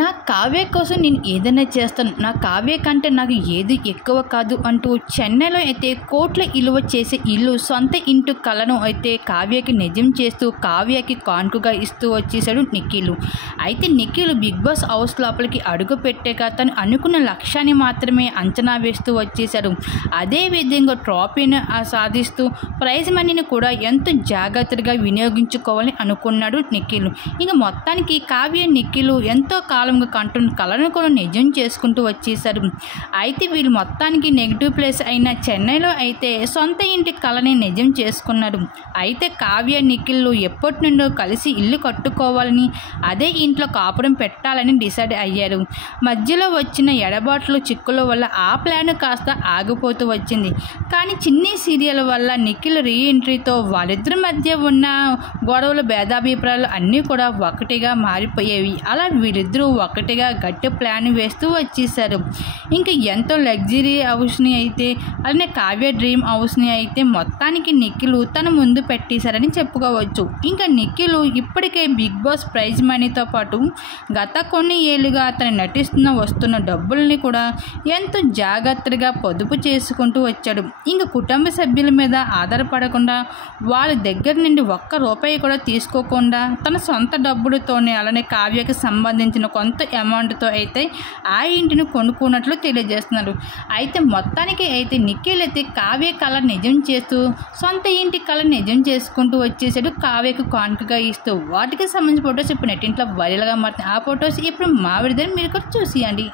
నా కావ్య కోసం నేను ఏదైనా చేస్తాను, నా కావ్య కంటే నాకు ఏది ఎక్కువ కాదు అంటూ చెన్నైలో అయితే కోట్ల విలువ చేసే ఇల్లు సొంత ఇంటి కలను అయితే కావ్యకి నిజం చేస్తూ కావ్యకి కానుకగా ఇస్తూ వచ్చేసాడు నిఖిల్. అయితే నిఖిల్ బిగ్ బాస్ హౌస్ లోపలికి అడుగు పెట్టాక తను అనుకున్న లక్ష్యాన్ని మాత్రమే అంచనా వేస్తూ వచ్చేశాడు. అదేవిధంగా ట్రోఫీని సాధిస్తూ ప్రైజ్ మనీని కూడా ఎంతో జాగ్రత్తగా వినియోగించుకోవాలని అనుకున్నాడు నిఖిల్. ఇక మొత్తానికి కావ్య నిఖిల్ ఎంతో కాలంగా కంటున్న కళను కూడా నిజం చేసుకుంటూ వచ్చేసారు. అయితే వీళ్ళు మొత్తానికి నెగిటివ్ ప్లేస్ అయిన చెన్నైలో అయితే సొంత ఇంటి కళని నిజం చేసుకున్నారు. అయితే కావ్య నిఖిల్ ఎప్పటి నుండో కలిసి ఇల్లు కట్టుకోవాలని, అదే ఇంట్లో కాపురం పెట్టాలని డిసైడ్ అయ్యారు. మధ్యలో వచ్చిన ఎడబాట్లు చిక్కుల వల్ల ఆ ప్లాన్ కాస్త ఆగిపోతూ వచ్చింది. కానీ చిన్ని సీరియల్ వల్ల నిఖిల్ రీఎంట్రీతో వాళ్ళిద్దరి మధ్య ఉన్న గొడవలు, భేదాభిప్రాయాలు అన్నీ కూడా ఒకటిగా మారిపోయేవి. అలా వీరిద్దరూ ఒకటిగా గట్టి ప్లాన్ వేస్తూ వచ్చేసారు. ఇంకా ఎంతో లగ్జరీ హౌస్ని అయితే, అలానే కావ్య డ్రీమ్ హౌస్ని అయితే మొత్తానికి నిఖిల్ తన ముందు పెట్టేశారని చెప్పుకోవచ్చు. ఇంకా నిఖిల్ ఇప్పటికే బిగ్ బాస్ ప్రైజ్ మనీతో పాటు గత కొన్ని ఏళ్ళుగా అతను వస్తున్న డబ్బుల్ని కూడా ఎంతో జాగ్రత్తగా పొదుపు చేసుకుంటూ వచ్చాడు. ఇంకా కుటుంబ సభ్యుల మీద ఆధారపడకుండా, వాళ్ళ దగ్గర నుండి ఒక్క రూపాయి కూడా తీసుకోకుండా తన సొంత డబ్బులతోనే, అలానే కావ్యకి సంబంధించిన కొంత అమౌంట్తో అయితే ఆ ఇంటిని కొనుక్కున్నట్లు తెలియజేస్తున్నారు. అయితే మొత్తానికి అయితే నిఖిల్ అయితే కావ్య కళ నిజం చేస్తూ సొంత ఇంటి కళ నిజం చేసుకుంటూ వచ్చేసాడు. కావ్యకు కానుకగా ఇస్తూ వాటికి సంబంధించిన ఫొటోస్ ఇప్పుడు నెట్టింట్లో వైరల్గా మారుతున్నాయి. ఆ ఫొటోస్ ఇప్పుడు మా విడుదల మీరు కూడా చూసియండి.